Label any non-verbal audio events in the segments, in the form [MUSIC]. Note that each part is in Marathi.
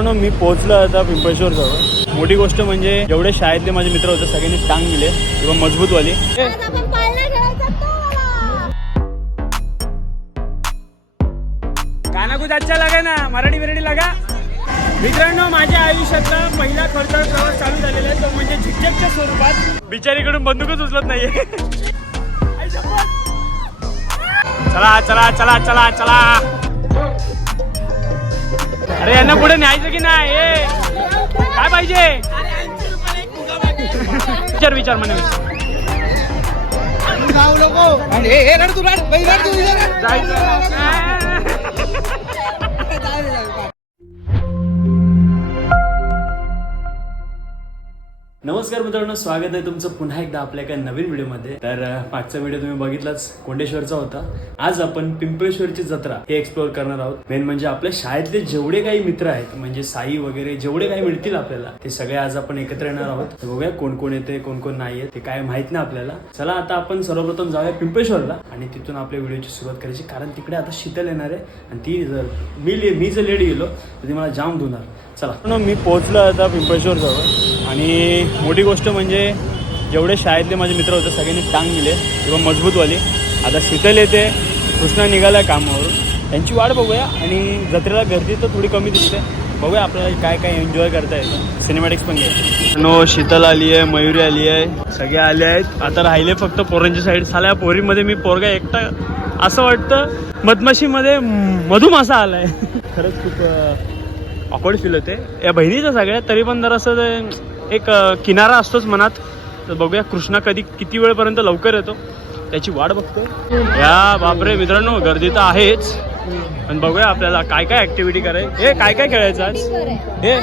मित्रांनो, मी पोहोचलो आता पिंपळेश्वर जवळ. मोठी गोष्ट म्हणजे जेवढे शाळेतले माझे मित्र होते सगळ्यांनी टांग दिले. किंवा मजबूतवाली. आज आपण पाळणा खेळायचा तो वाला. गाणं कुठं अच्छा लागा ना मराठी बिराठी लागा. मित्रांनो माझ्या आयुष्यातला पहिला खर्चाळ प्रवास चालू झालेला आहे तो म्हणजे झिकझॅकच्या स्वरूपात. बिचारीकडून बंदूकच उचलत नाहीये. चला चला चला चला चला. अरे यांना पुढे न्यायचं की नाही? काय पाहिजे? विचार विचार म्हणे जायचं. नमस्कार मित्रांनो स्वागत आहे तुमचं पुन्हा एकदा आपल्या एका नवीन व्हिडिओमध्ये. तर मागचा व्हिडिओ तुम्ही बघितलाच कोंडेश्वरचा होता. आज आपण पिंपळेश्वरची जत्रा हे एक्सप्लोअर करणार आहोत. मेन म्हणजे आपल्या शाळेतले जेवढे काही मित्र आहेत म्हणजे साई वगैरे जेवढे काही मिळतील आपल्याला ते सगळे आज आपण एकत्र येणार आहोत. बघूया कोण कोण येते कोण कोण नाही ते काय माहीत नाही आपल्याला. चला आता आपण सर्वप्रथम जाऊया पिंपळेश्वरला आणि तिथून आपल्या व्हिडिओची सुरुवात करायची कारण तिकडे आता शीतल येणार आहे आणि ती जर मी मी जर लेडी गेलो तर ती मला जाम धुणार. चला. मी पोहोचलो आता पिंपळेश्वर जवळ आणि मोठी गोष्ट म्हणजे जेवढे शाळेतले माझे मित्र होते सगळ्यांनी टांग दिले. किंवा मजबूतवाली. आता शीतल येते कृष्णा निघाला कामावरून. त्यांची वाट बघूया आणि जत्रेला गर्दी तर थोडी कमी दिसते. बघूया आपल्याला काय काय एन्जॉय करता येतं सिनेमॅटिक्स पण घ्यायचं नो शीतल आली आहे मयुरी आली आहे. सगळे आले आहेत. आता राहिले फक्त पोरांची साईड साल्या पोरीमध्ये मी पोरगा एकटा असं वाटतं मधमाशीमध्ये मधुमासा आलाय. खरंच खूप ऑकवर्ड फील होते. या बहिणीचं सगळ्यात तरी पण जर असं ते एक किनारा असतोच मनात. तर बघूया कृष्णा कधी किती वेळपर्यंत लवकर येतो. त्याची वाट बघतोय. या बापरे मित्रांनो गर्दी तर आहेच. पण बघूया आपल्याला काय काय ऍक्टिव्हिटी करायची हे काय काय खेळायचं आज? हे.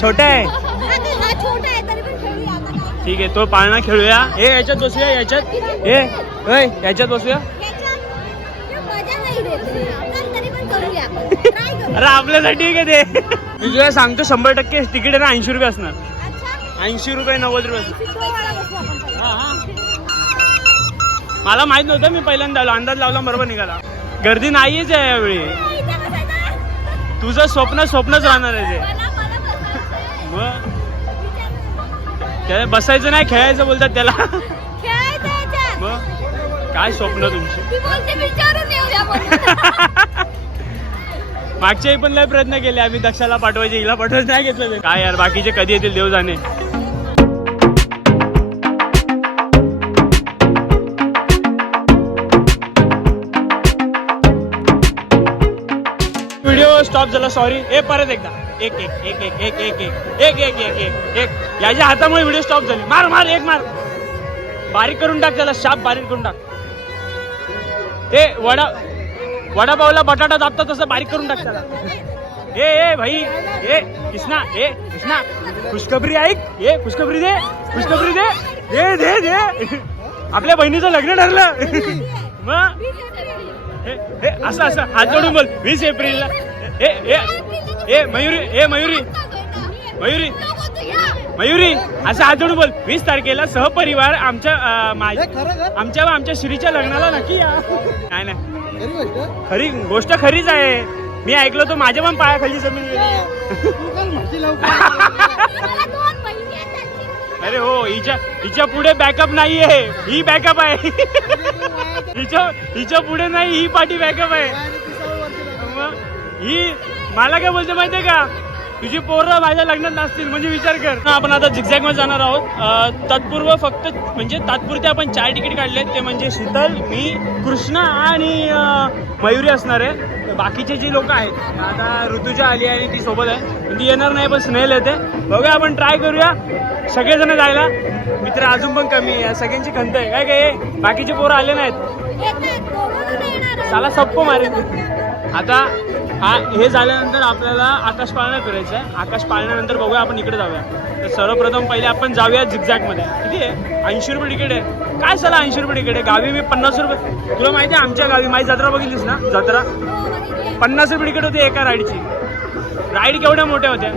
छोटा आहे. ठीक आहे तो पाळणा खेळूया. हे याच्यात बसूया याच्यात. हे याच्यात बसूया. [LAUGHS] हे. अरे आपल्यासाठी ठीक आहे ते. मी तुला सांगतो शंभर टक्के तिकीट आहे ना ऐंशी रुपये असणार. ऐंशी रुपये नव्वद रुपये असणार. मला माहीत नव्हतं मी पहिल्यांदा आलो. अंदाज लावला बरोबर निघाला. गर्दी नाहीच आहे यावेळी. बसायचं. तुझं स्वप्न स्वप्नच राहणार आहे ते. त्याला बसायचं नाही खेळायचं बोलतात त्याला. काय स्वप्न तुमची? [LAUGHS] मागच्याही पण लय प्रयत्न केले आम्ही दक्षाला पाठवायचे हिला पाठवायचं नाही घेतलं ते. काय यार बाकीचे कधी येतील देव जाणे व्हिडिओ स्टॉप झाला सॉरी ए परत एकदा एक एक एक एक एक एक एक एक एक एक एक एक याच्या हातामुळे व्हिडिओ स्टॉप झाले मार मार एक मार बारीक करून टाक त्याला शाप बारीक करून टाक ए वडा वडापावला बटाटा दाबता तसं बारीक करून टाकतात. ए ए भाई ए कृष्णा ए कृष्णा खुशखबरी ऐक. ए खुशखबरी दे खुशखबरी दे. दे दे दे. आपल्या बहिणीचं लग्न ठरलं. मग? असं असं. हात जोडून बोल. वीस एप्रिलला. ए ए ए मयुरी ए मयुरी. मयुरी. मयुरी असं जोडून बोल. वीस तारखेला सहपरिवार आमच्या आमच्या व आमच्या श्रीच्या लग्नाला नक्की या. नाही नाही. खरी गोष्ट? खरीच आहे. मी ऐकलं तो माझ्या पण पायाखाली जमीन. [LAUGHS] अरे हो हिच्या हिच्या पुढे बॅकअप नाहीये. ही बॅकअप आहे. हिच्या हिच्या पुढे नाही ही पाठी बॅकअप आहे. ही मला काय बोलते माहितीये का? तुझी पोरं माझ्या लग्नात नसतील म्हणजे विचार कर. आपण आता झिगझॅगमध्ये जाणार आहोत. तत्पूर्व फक्त म्हणजे तात्पुरते आपण चार तिकीट काढले ते म्हणजे शीतल मी कृष्णा आणि मयुरी असणार आहे. बाकीचे जी लोक आहेत आता ऋतुजा आली आहे आणि ती सोबत आहे. ती येणार नाही पण स्नेल येते. बघूया आपण ट्राय करूया सगळेजण जायला. मित्र अजून पण कमी आहे. सगळ्यांची खंत आहे. काय काय बाकीचे पोरं आले नाहीत. त्याला सप्प मारेल आता हा हे झाल्यानंतर आपल्याला आकाश पाळणा फिरायचं आहे. आकाश पाळण्यानंतर बघूया आपण इकडे जाऊया. तर सर्वप्रथम पहिले आपण जाऊया झिकझॅकमध्ये किती आहे? ऐंशी रुपये तिकीट आहे. काय चला ऐंशी रुपये तिकीट आहे? गावी मी पन्नास रुपये तुला माहिती आहे आमच्या गावी माझी जत्रा बघितलीस ना? जत्रा? पन्नास रुपये तिकीट होती एका राईडची राईड केवढ्या मोठ्या होत्या?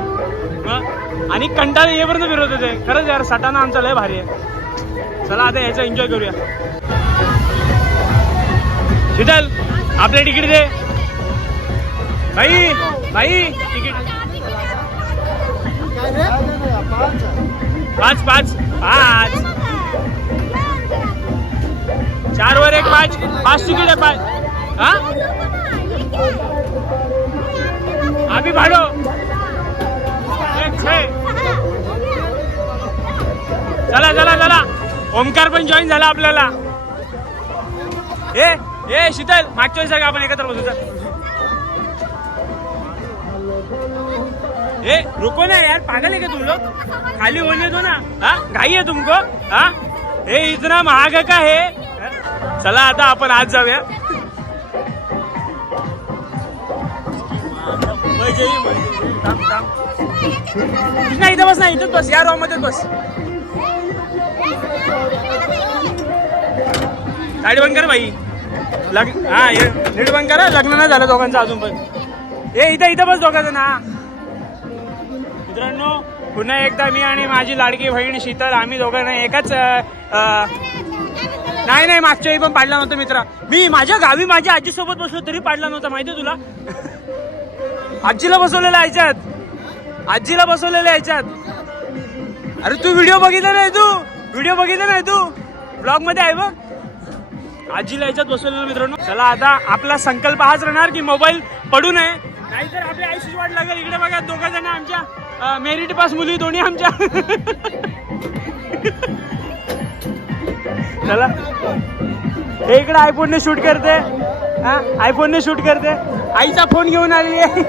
मग आणि कंटाळे येपर्यंत फिरत होते. खरंच यार सटाणा आमचा लय भारी आहे. चला आता याचा एन्जॉय करूया. शीतल आपले तिकीट दे. भाई भाई तिकीट. पाच पाच पाच. चार वर एक पाच पाच तिकीट आहे पाच. हा? आम्ही भाडो. चला चला चला. ओमकार पण जॉईन झाला आपल्याला. ए ए शीतल मागच्या वेळेस आपण एकत्र बसू ए रुको ना यार पागल है क्या तुम लोग? खाली होने दो ना. हाँ? घाई है तुमको? हाँ? हे इतना महाग का है? चला आता आपण आज जाऊया. नाही इथं बस नाही इथंच बस या मध्ये बस. गाडी बंद कर बाई लग्न हा नीट बंद करा लग्न नाही झालं दोघांचं अजून पण. ए इथं इथं बस दोघांचं ना. मित्रांनो पुन्हा एकदा मी आणि माझी लाडकी बहीण शीतल आम्ही दोघांना एकाच नाही नाही मागच्या पण पाडला नव्हता मित्रा. मी माझ्या गावी माझ्या आजीसोबत बसलो तरी पाडला नव्हता माहिती तुला? आजीला बसवलेलं आहे आजीला बसवलेलं आहे अरे तू व्हिडिओ बघितला नाही तू? व्हिडिओ बघितला नाही तू? ब्लॉगमध्ये आहे बघ. आजीला याच्यात बसवलेलं मित्रांनो. चला आता आपला संकल्प हाच राहणार की मोबाईल पडू नये. नाहीतर आपल्या आयुष्याची वाट लागेल. इकडे बघा दोघ जण आमच्या मेरिट पास मुली दोन्ही आमच्या. चला. हे इकडे आयफोनने शूट करते. हा आयफोनने शूट करते. आईचा फोन घेऊन आलेली आहे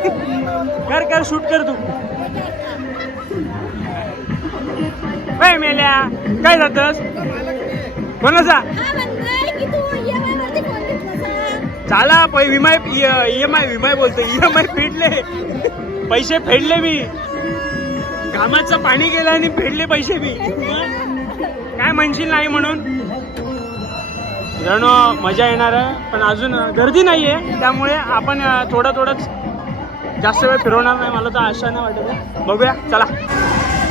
कर कर शूट कर तू. काय मेल्या काय जातस? कोणाचा? चाला पै विमाय ई एम आय विमाय बोलतो ई एम आय फेडले. पैसे फेडले मी. घामाचं पाणी गेलं आणि फेडले पैसे मी. काय म्हणशील नाही म्हणून? रण मजा येणार आहे पण अजून गर्दी नाही आहे त्यामुळे आपण थोडं थोडंच जास्त वेळ फिरवणार नाही. मला तर आशा नाही वाटत बघूया चला.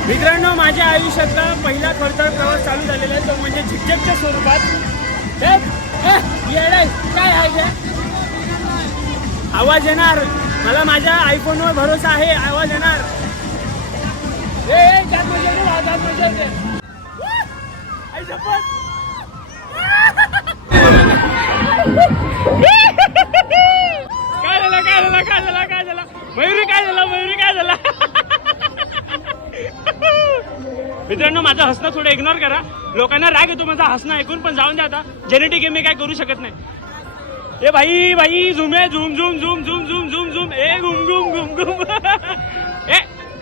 मित्रांनो माझ्या आयुष्यातला पहिला खडतळ प्रवास चालू झालेला आहे. तो म्हणजे झिकझकच्या स्वरूपात. काय आहे आवाज येणार. मला माझ्या आयफोनवर भरोसा आहे. आवाज येणार. म्हणजे म्हणजे काय झालं काय झालं काय झालं काय झालं? मयुरी काय झालं मयुरी काय झालं? मित्रांनो माझं हसणं थोडं इग्नोर करा. लोकांना राग येतो माझा हसणं ऐकून पण जाऊन द्या आता. जेनेटिक मी काय करू शकत नाही. ए भाई भाई झुमे आहे झूम झुम झुम झुम झुम झुम झुम ए घुम घुम घुम घुम. [LAUGHS] ए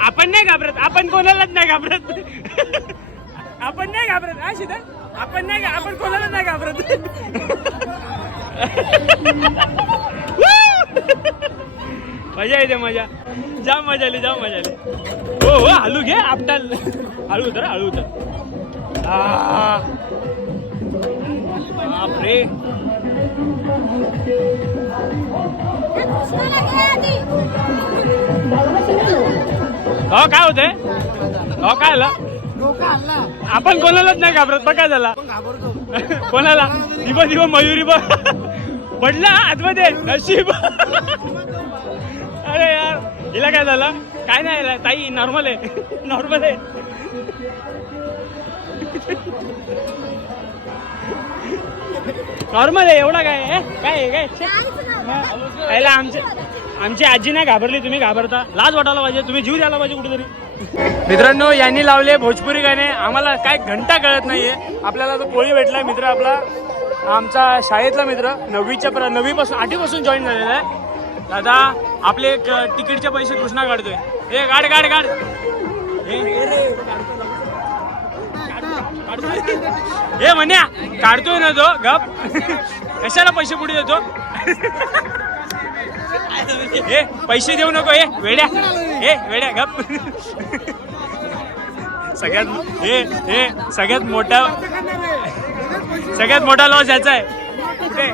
आपण नाही घाबरत. आपण कोणालाच नाही घाबरत. [LAUGHS] आपण नाही घाबरत. हा शीतल आपण नाही आपण कोणालाच नाही घाबरत. [LAUGHS] मजा येते मजा. जाम मजा आली जाम मजा आली हो हो आलू घे आपटा आळू उतर आळू उतर. बापरे. हो काय होते? हो काय आलं? आपण कोणालाच नाही घाबरत बघा काय झाला कोणाला? दिव दिव मयुरी बघ. पडला आतमध्ये नशीब. अरे यार हिला काय झालं? काय नाही ताई नॉर्मल आहे. नॉर्मल आहे. नॉर्मल आहे एवढा काय? काय काय? याला आमचे आमची आजी नाही घाबरली तुम्ही घाबरता. लाज वाटायला पाहिजे तुम्ही जीव द्यायला पाहिजे कुठेतरी. मित्रांनो यांनी लावले भोजपुरी गाणे. आम्हाला काय घंटा कळत नाहीये. आपल्याला तो कोळी भेटलाय मित्र आपला. आमचा शाळेतला मित्र नववीच्या नववीपासून आठवीपासून जॉईन झालेला आहे. दादा आपले एक तिकीटचे पैसे कृष्णा काढतोय. ए गाड गाड गाड हे म्हण्या काढतोय ना तो गप. कशाला पैसे पुढे देतो? ए पैसे देऊ नको हे वेड्या. हे वेड्या गप. सगळ्यात हे हे सगळ्यात मोठा सगळ्यात मोठा लॉस याचा आहे. कुठे?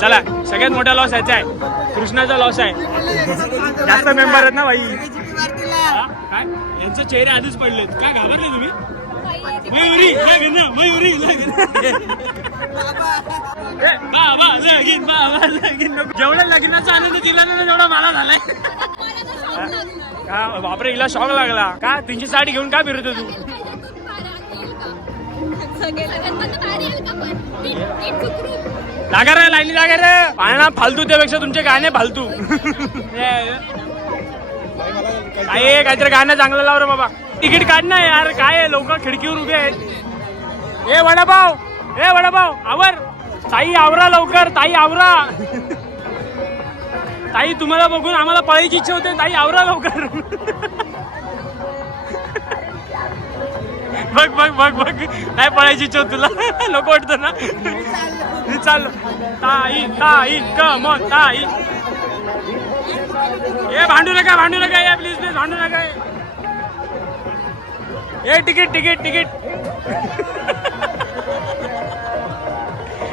चला सगळ्यात मोठा लॉस याचा आहे. कृष्णाचा लॉस आहे. जास्त मेंबर आहेत ना भाई काय? यांचे चेहरे आधीच पडलेत. काय घाबरले तुम्ही? मयुरी लगन ना, मयुरी लगन बाबा लगीन बाबा लगीन जेवढा जेवढ्या लग्नाचा आनंद दिला ना तेवढा मला झालाय. का बापरे हिला शॉक लागला. का? तीनशे साडी घेऊन काय फिरतो तू? लागा रे लाईनी लागा रे. पाळणा फालतू त्यापेक्षा तुमचे गाणे फालतू. [LAUGHS] काय काहीतरी गाणं चांगलं लाव रे बाबा. तिकीट काढ ना यार काय आहे, लोक खिडकीवर उभे आहेत. ए वडापाव. ए वडापाव आवर. ताई आवरा लवकर ताई आवरा. ताई तुम्हाला बघून आम्हाला पळायची इच्छा होते ताई आवरा लवकर. [LAUGHS] बघ बघ बघ बघ. काय पळायची इच्छा होती तुला. नको वाटतं ना? मी चाललो ताई ताई कमॉन ताई. ए भांडू नका भांडू नका. या प्लीज प्लीज भांडू नका. ए तिकीट तिकीट तिकीट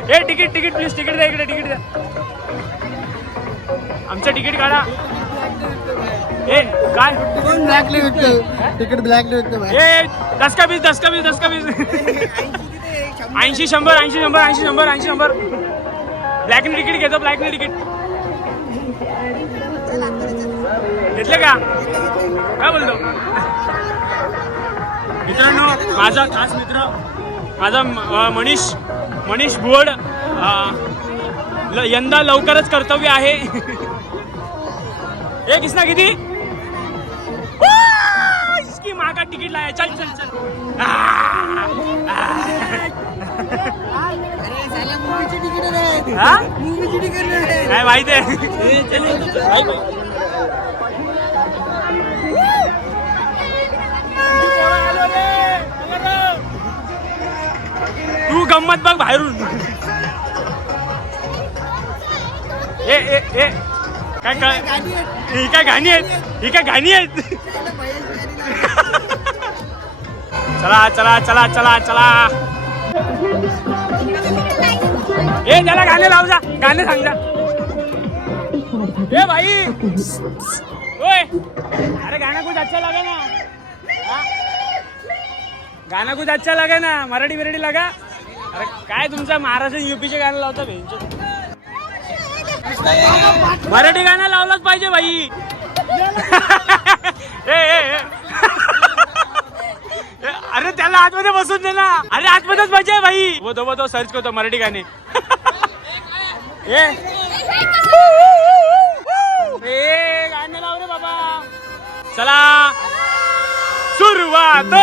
ए तिकीट तिकीट प्लीज तिकीट द्या इकडे तिकीट द्या. आमचं तिकीट काढा. ए काय? विकतो तिकीट विकतो बाहेर. ए दस का वीस दस का वीस दस का वीस ऐंशी शंभर ऐंशी शंभर ऐंशी शंभर ऐंशी शंभर. ब्लॅकने तिकीट घेतो ब्लॅकने तिकीट घेतले का? काय बोलतो? मित्रांनो माझा खास मित्र माझा मनीष मनीष ल- यंदा लवकरच कर्तव्य आहे. [LAUGHS] ए किसना किती? वाह! इसकी माँ का टिकट लाया. चल चल चल. तिकीट तिकीट काय माहिती आहे. तू गंमत बघ बाहेरून. ए ए ए. काय काय ही काय घाणी आहेत? ही काय घाणी आहेत? चला चला चला चला चला. ए त्याला गाणे लाव जा गाणे सांग जा. ए भाई. ओए अरे गाना कुछ अच्छा लगा ना? गाणं गाना कुछ अच्छा लगा ना? मराठी बिराठी लगा. अरे काय तुमचा महाराष्ट्र युपीचे गाणं लावता भेंचे मराठी गाणं लावलंच पाहिजे भाई. [LAUGHS] ए, ए, ए. अरे त्याला आतमध्ये बसून दे ना. अरे आतमध्येच मजा आहे भाई. वो तो वो तो सर्च करतो मराठी गाणे. ए ए गाणं लाव रे बाबा. चला. सुरुवात.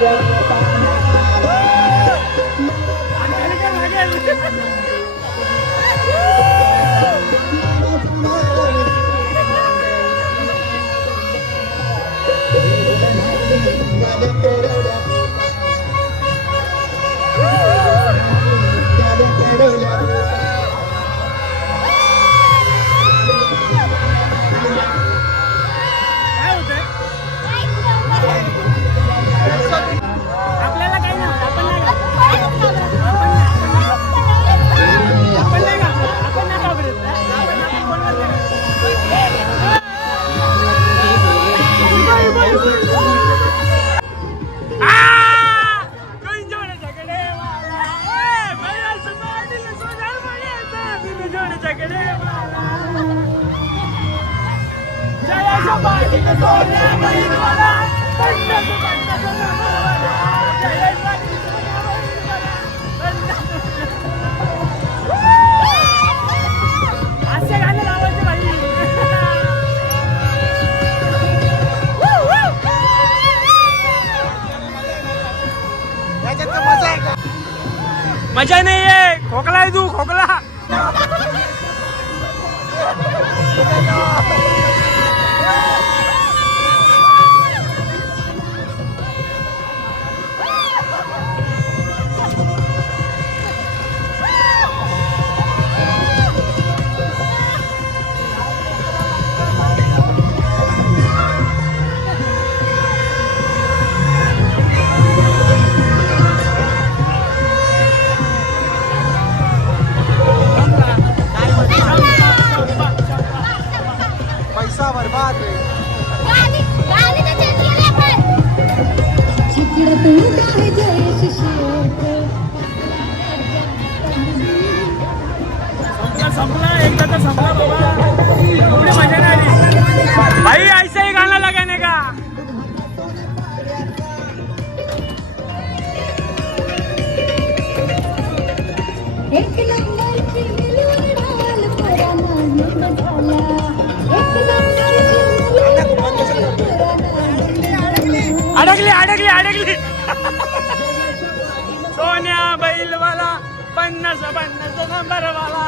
काय मजा नाही आहे खोकला आहे तू भाई ऐसा ही गाना लगाने का। अडकली अडकली अडकली। सोन्या बैलवाला पन्नास पन्नास नंबर वाला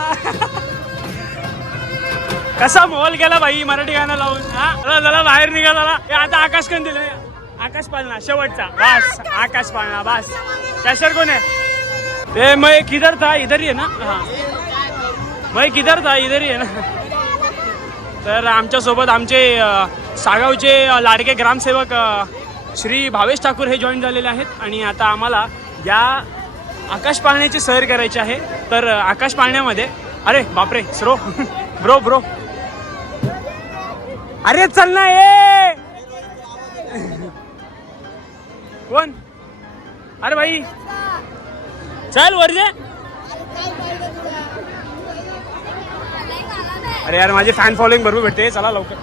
कसा मोल गेला बाई मराठी गाणं लावून हा? चला बाहेर निघाला आता आकाश कंदील हे. आकाश पालना शेवटचा. बस आकाश पालना बस. कॅशर कोण आहे? ते मै किधर था इधर आहे ना? हा. मै किधर था इधर आहे ना? तर आमच्यासोबत आमचे सागावचे लाडके ग्रामसेवक श्री भावेश ठाकूर हे जॉईन झालेले आहेत. आणि आता आम्हाला या आकाश पाळण्याची सैर करायची आहे. तर आकाश पाळण्यामध्ये अरे बापरे स्रो ब्रो ब्रो अरे चल ना ये. कोण? अरे भाई. चल वर जे अरे यार माझी फॅन फॉलोइंग भरपूर भेटते. चला लवकर.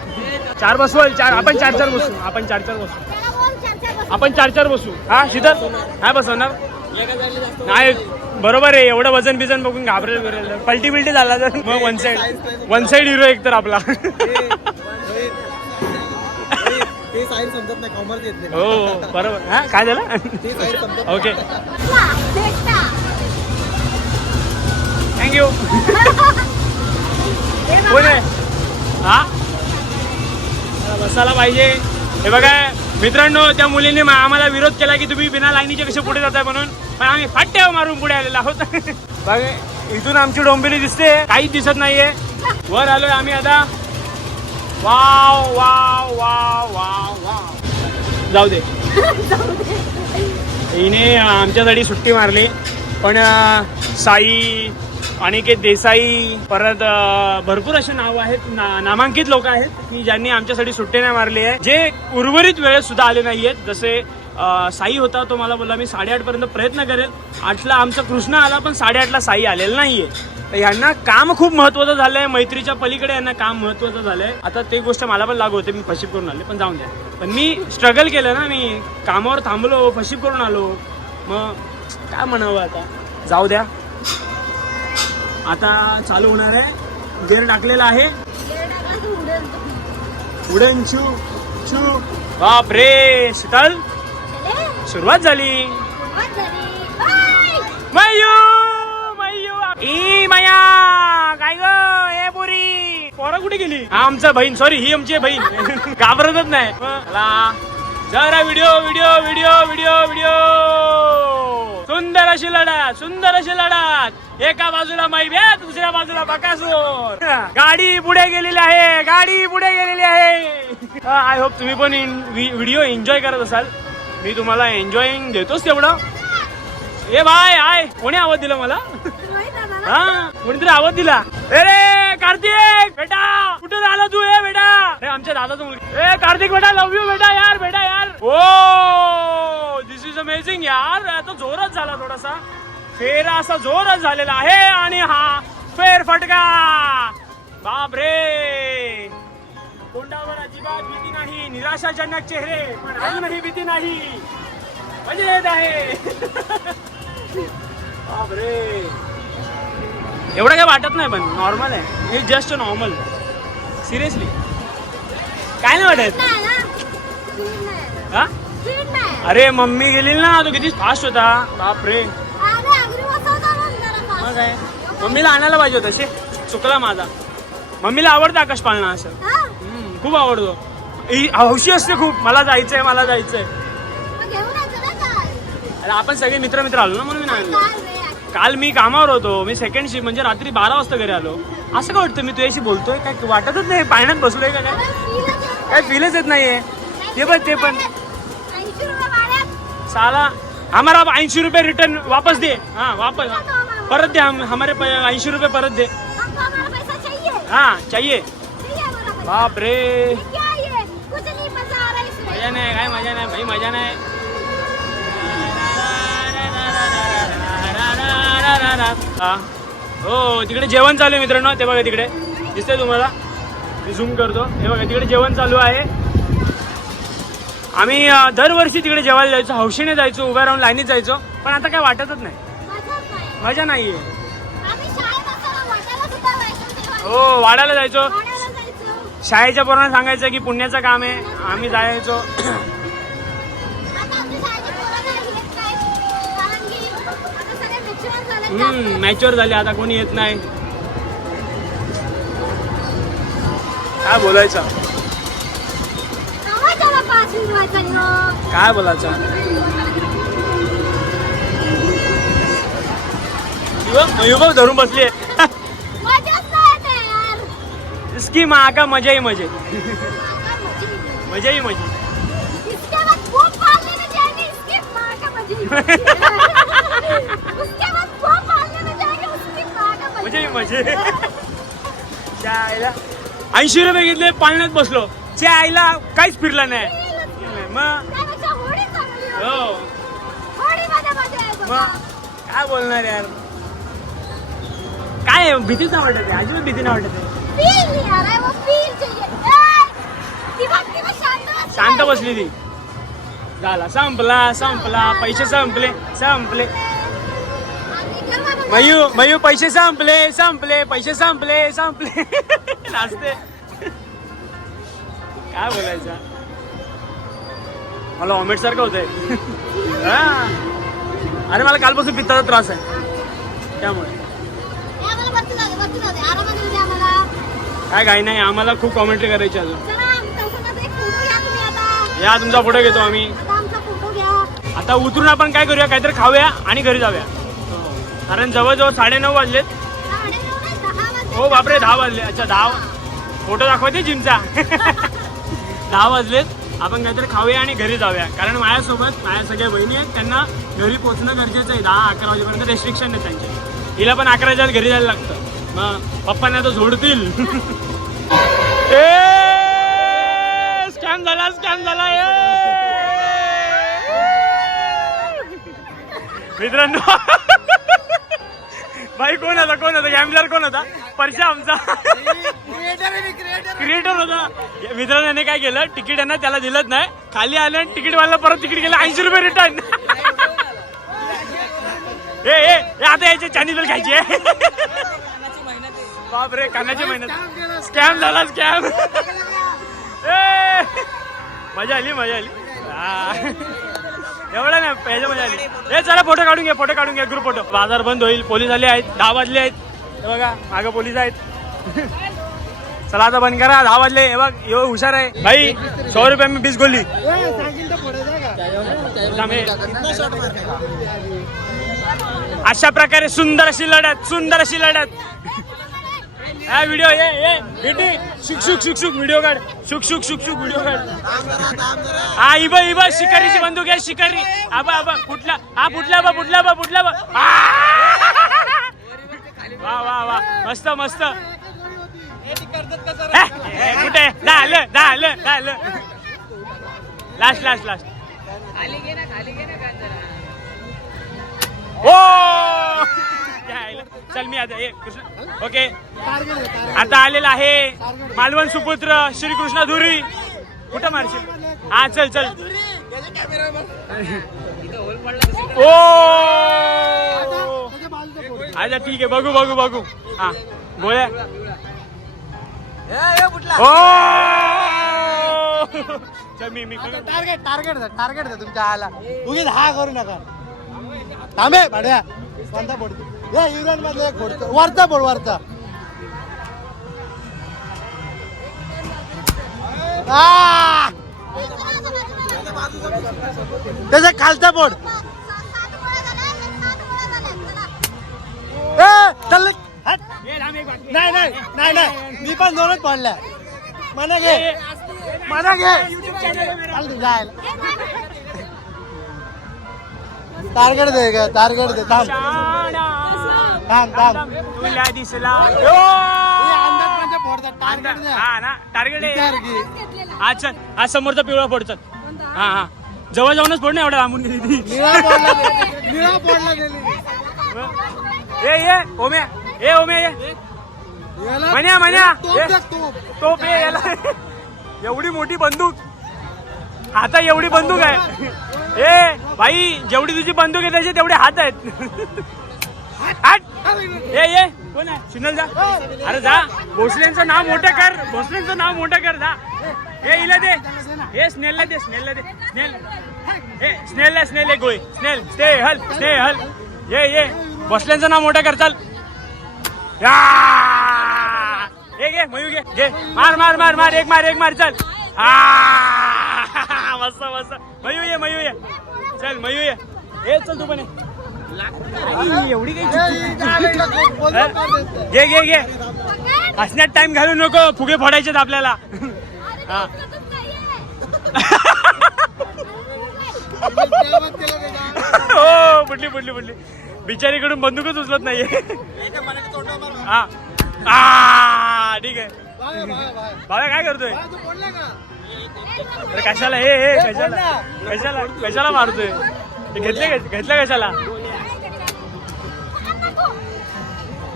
चार बसू चार आपण चार चार बसू. आपण चार चार बसू. आपण चार चार बसू. हा शीतल? काय बसवणार? नाही बरोबर आहे. एवढं वजन बिजन बघून घाबरेल बिरेल पलटी बिलटी झाला तर. मग one side one side hero एक तर आपला. ते साईड समजत नाही कॉमर्स येत नाही. हो हो, बरोबर. हा काय झालं? ते साईड समजत ओके. भेटता थँक्यू कोण आहे हा बसायला पाहिजे. हे बघा मित्रांनो त्या मुलीने आम्हाला विरोध केला की तुम्ही बिना लाईनीचे कसे पुढे जाताय म्हणून? पण आम्ही फाट्यावर मारून पुढे आलेलो आहोत. [LAUGHS] बघ इथून आमची डोंबिवली दिसते. काहीच दिसत नाहीये. वर आलोय आम्ही आता. Wow wow wow wow wow. जाऊ दे. हिने आमच्यासाठी सुट्टी मारली. पण साई अनिकेत देसाई परत भरपूर असे नाव आहेत. ना, नामांकित लोक आहेत की ज्यांनी आमच्यासाठी सुट्टी नाही मारली आहे. जे उर्वरित वेळेत सुद्धा आले नाही आहेत. जसे साई होता तो मला बोलला मी साडेआठ पर्यंत प्रयत्न करेल. आठला आमचा कृष्ण आला पण साडेआठला साई आलेला नाहीये. तर यांना काम खूप महत्वाचं झालंय. मैत्रीच्या पलीकडे यांना काम महत्वाचं झालंय. आता ते गोष्ट मला पण लागू होते मी फशीप करून आले पण जाऊन द्या. पण मी स्ट्रगल केलं ना मी कामावर थांबलो फशीप करून आलो. मग काय म्हणावं आता? जाऊ द्या. आता चालू होणार आहे. गेअर टाकलेला आहे. उडन छू छू बाप रे शीतल सुरुवात झाली. मयू मयू ई माया काय ग ए पोरा? कुठे गेली? हा आमचा बहीण सॉरी ही आमची बहीण. [LAUGHS] घाबरतच नाही. जरा video video video video video सुंदर अशी लढत सुंदर अशी लढत. एका बाजूला मैब्या दुसऱ्या बाजूला बकासूर. गाडी पुढे गेलेली आहे गाडी पुढे गेलेली आहे. आय होप तुम्ही पण व्हिडिओ एन्जॉय करत असाल. मी तुम्हाला एन्जॉईंग देतोच तेवढं. ए बाय आय. कोणी आवाज दिला मला? हा? कोणीतरी आवाज दिला. अरे कार्तिक! बेटा कुठे झाला तू? हे बेटा! हे आमच्या दादाचा मुलगा. ए कार्तिक बेटा लव यू बेटा यार बेटा यार. ओ दिस इज अमेझिंग यार. आता जोरच झाला थोडासा. फेरा असा जोरच झालेला आहे आणि हा फेर फटका. बाप रे कोंडावर अजिबात भीती नाही निराशाजनक चेहरे पण अजूनही भीती नाही. मजा येत आहे. [LAUGHS] बापरे. एवढं काय वाटत नाही पण नॉर्मल आहे. इट जस्ट नॉर्मल सिरियसली काय नाही वाटत? हा? अरे मम्मी गेली ना तो किती फास्ट होता. बापरे. मग काय? मम्मीला आणायला पाहिजे होतं शे. चुकला माझा. मम्मीला आवडतं आकाश पाळणा असं खूप आवडतो. हौशी असते खूप. मला जायचंय मला जायचंय. अरे आपण सगळे मित्र मित्र आलो ना म्हणून मी नाही काल मी कामावर होतो. मी सेकंड शिफ्ट म्हणजे रात्री बारा वाजता घरी आलो. असं का वाटतं? मी तुझ्याशी बोलतोय? काय वाटतच नाही. पाण्यात बसलोय का काय? काय फीलच येत नाहीये. ते पण ते पण. साला हमारा ऐंशी रुपये रिटर्न वापस दे. हा वापस. परत दे हम हमारे ऐंशी रुपये परत दे. हा चाहिए. बाप रे. मजा नाही काय मजा नाही. भाई मजा नाही. हा. हो तिकडे जेवण चालू आहे मित्रांनो. ते बघा तिकडे. दिसतंय तुम्हाला? मी झूम करतो. हे बघा तिकडे जेवण चालू आहे. आम्ही दरवर्षी तिकडे जेवायला जायचो. हौशीने जायचो उभ्या राहून लाईनीत जायचो. पण आता काय वाटतच नाही. नाही. मजा जायचो तेव्हा. हो वाड्याला जायचो. शाळेच्या पोरांना सांगायचं की पुण्याचं काम आहे. आम्ही जायचो आता आमच्या शाळेची पोरं नाही घेत काय. कारण की जास्त. मॅच्युअर झाले आता कोणी येत नाही काय बोलायचं हो. काय बोलायचं युवक युवक धरून बसली. इसकी माँ का मजा ही मजे. मजा ही मजे [LAUGHS] [LAUGHS] मजे चायला ऐंशी रुपये घेतले पाळण्यात बसलो. च्या आईला काहीच फिरला नाही. मग. हो. मग काय बोलणार यार? काय भीतीच नाही वाटत आहे? अजिबात भीती नाही वाटत आहे. शांत बसली. शांत बसली ती. झाला संपला संपला. पैसे संपले संपले. मयू मयू पैसे संपले संपले पैसे संपले संपले. [LAUGHS] नाचते. काय बोलायचं? मला ऑमेट सारखं होतंय. [LAUGHS] हा. अरे मला कालपासून पित्ताचा त्रास आहे. त्यामुळे. काय काही नाही आम्हाला खूप कॉमेंट्री करायची अजून. या तुमचा फोटो घेतो आम्ही. आता उतरून आपण काय करूया? काहीतरी खाऊया आणि घरी जाऊया. कारण जवळजवळ साडेनऊ वाजलेत. हो बापरे दहा वाजले. अच्छा दहा फोटो दाखवते जिमचा. [LAUGHS] दहा वाजलेत. आपण काहीतरी खाऊया आणि घरी जाऊया. कारण माझ्यासोबत माझ्या सगळ्या बहिणी आहेत. त्यांना घरी पोहोचणं गरजेचं आहे. दहा अकरा वाजेपर्यंत रेस्ट्रिक्शन आहे त्यांचे. हिला पण अकरा जायला घरी जायला लागतं. मग पप्पांना तर झोडतील. [LAUGHS] स्कॅम झाला स्कॅम झाला. [LAUGHS] मित्रांनो भाई कोण होता? कोण होता? गॅमलर कोण होता? परशा आमचा. क्रिएटर होता. मित्राने काय केलं? तिकीट आहे ना त्याला दिलंच नाही. खाली आलं आणि तिकीट वाला परत तिकीट गेलं. ऐंशी रुपये रिटर्न ए ए आता याचे चायनीज बिल खायची आहे बापरे कानाची मेहनत. स्कॅम झाला स्कॅम ए मजा आली मजा आली. हा. एवढं नाही आली. ए चला फोटो काढून घ्या फोटो काढून घ्या ग्रुप फोटो. बाजार बंद होईल पोलीस आले आहेत दहा वाजले आहेत. हे बघा मागं पोलीस आहेत. [LAUGHS] चला आता बंद करा दहा वाजले. हे बघ यो हुशार आहे. भाई सौ रुपये मी बीस गोली. अशा प्रकारे सुंदर अशी लढत सुंदर अशी लढत. हा व्हिडिओ ये ये. बेटी शुक शुक शुक शुक व्हिडिओ काढ. शुक शुक शुक शुक व्हिडिओ काढ. हा इब इब शिकारीची बंदूक आहे शिकारी. आबा आबा फुटला. हा फुटला बा फुटला बा फुटला बा! वा वा वा. मस्त मस्त. कुठे? झालं झालं झालं. लास्ट लास्ट लास्ट ओ! यायला. चल मी आता ये कृष्ण. ओके. आता आलेला आहे मालवण सुपुत्र श्रीकृष्ण धुरी. कुठं मारशील? हा चल चल. ओ! अच्छा ठीक आहे बघू बघू बघू. हा गोळ्या ओ! चल मी मी. टार्गेट टार्गेट टार्गेट तुमच्या आला. उगीच हा करू नका. थांबे भाड्या. कोणता फोडतो या युरोन एक फोडतो वरचा फोड वरचा त्याचा खालचा बोर्ड नाही नाही नाही नाही. मी पण दोनच पडल्या. मना घे. मना घे. जायला. टार्गेट दे ग टार्गेट दे थांब. थांब थांब तुला दिसला. हे ना टार्गेट आहे. हा चल हा समोरचा पिवळा पडतात हा हा. जवळ जाऊनच फोड ना एवढ्या लांबून गेली. [LAUGHS] ती ए ये ओम्या. ए ओम्या ये. याला म्हण्या म्हण्या तोप ये. याला. [LAUGHS] एवढी मोठी बंदूक. हाता एवढी बंदूक आहे. [LAUGHS] ए भाई जेवढी तुझी बंदूक आहे त्याचे तेवढे हात आहेत. हाट. ए ये कोण आहे? सुनल जा. अरे जा. भोसलेंचं नाव मोठं कर. भोसलेंचं नाव मोठं कर जा. ए इला दे. हे स्नेलला दे स्नेलला दे. स्नेल. ए स्नेलला स्नेल ए गोळी स्नेल स्टे हल स्टे हल ये ये. भोसलेंचं नाव मोठं कर चाल. या! ए घे मयू घे घे. मार मार मार मार. एक मार एक मार चल. आ! [LAUGHS] मस्त मस्त. मयू ये मयू ये. चल मयू ये. ए चल तू पण ये. एवढी काही. घे घे घे. पकड. हसण्यात टाइम घालू नको. फुगे फोडायचेत आपल्याला. हा. हो बुडली बुडली बुडली. बिचारीकडून बंदूकच उचलत नाहीये. हा. आ, ठीक आहे. बाबा काय करतोय? अरे कशाला हे हे कशाला? कशाला कशाला मारतोय? घेतले घेतलं कशाला?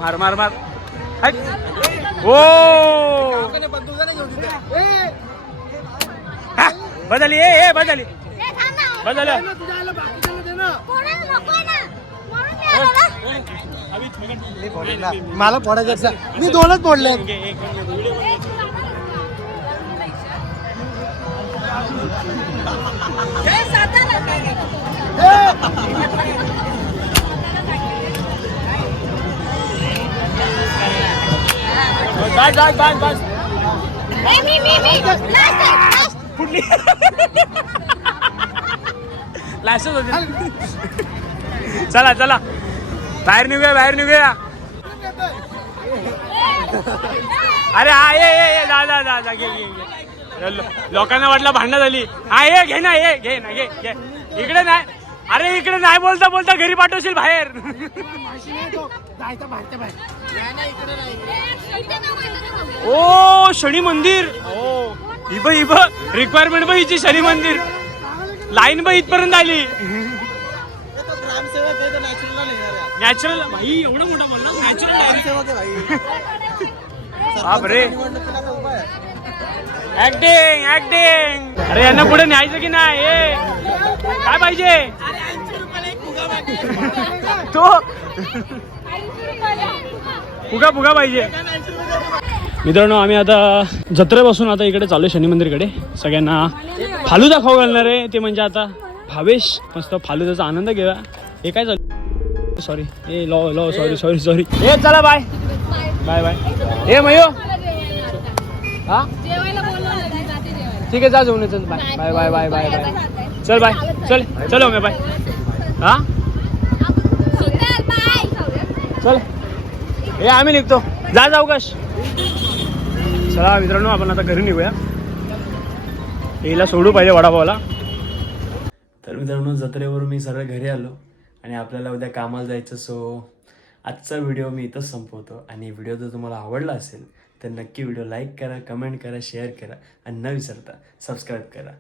मार मार मार. ओ. हा, बदली ए ए बदली. बदल. मला फोडायचं मी दोनच फोडले. बस बस बस बस मी, मी, मी. होते चला चला. बाहेर निघूया बाहेर निघूया. अरे हा ये ये ये. जा जा जा जा. घे घे लोकांना वाटलं भांडणं झाली. हा ये घे ना ये घे ना घे घे. इकडे नाही. अरे इकडे नाही बोलता बोलता घरी पाठवशील बाहेर. ओ शनी मंदिर. ओ इब इब. रिक्वायरमेंट बघ हिची शनी मंदिर. लाईन बघ इथपर्यंत आली. नॅचरल भाई एवढं मोठा बोलला. नॅचरल बापरे. ऍक्टिंग ऍक्टिंग अरे यांना पुढे न्यायचं की नाही? ए, काय पाहिजे? [LAUGHS] तो फुगा फुगा पाहिजे. मित्रांनो आम्ही आता जत्रेपासून आता इकडे चालू शनी मंदिरकडे. सगळ्यांना फालुदा खाऊ घालणार आहे. ते म्हणजे आता भावेश मस्त फालुदाचा आनंद घेऊया. हे काय चालू सॉरी ए लॉ लॉ सॉरी सॉरी सॉरी ए चला बाय बाय बाय ए मयो हा जेवायला बोलवलं मी जाते जेवायला ठीक आहे जा जाऊन चल bye. Bye. Bye bye bye bye चल बाय. चल चलो मी बाय. हा? चल. हे आम्ही निघतो. जा जाऊ कश चला मित्रांनो आपण आता घरी निघूया. हिला सोडू पाहिजे वडापावला. तर मित्रांनो जत्रेवरून मी सरळ घरी आलो आणि आपल्याला उद्या कामाला जायचं सो आजचा व्हिडिओ मी इथंच संपवतो. आणि व्हिडिओ जर तुम्हाला आवडला असेल तर नक्की व्हिडिओ लाईक करा कमेंट करा शेअर करा आणि न विसरता सबस्क्राईब करा.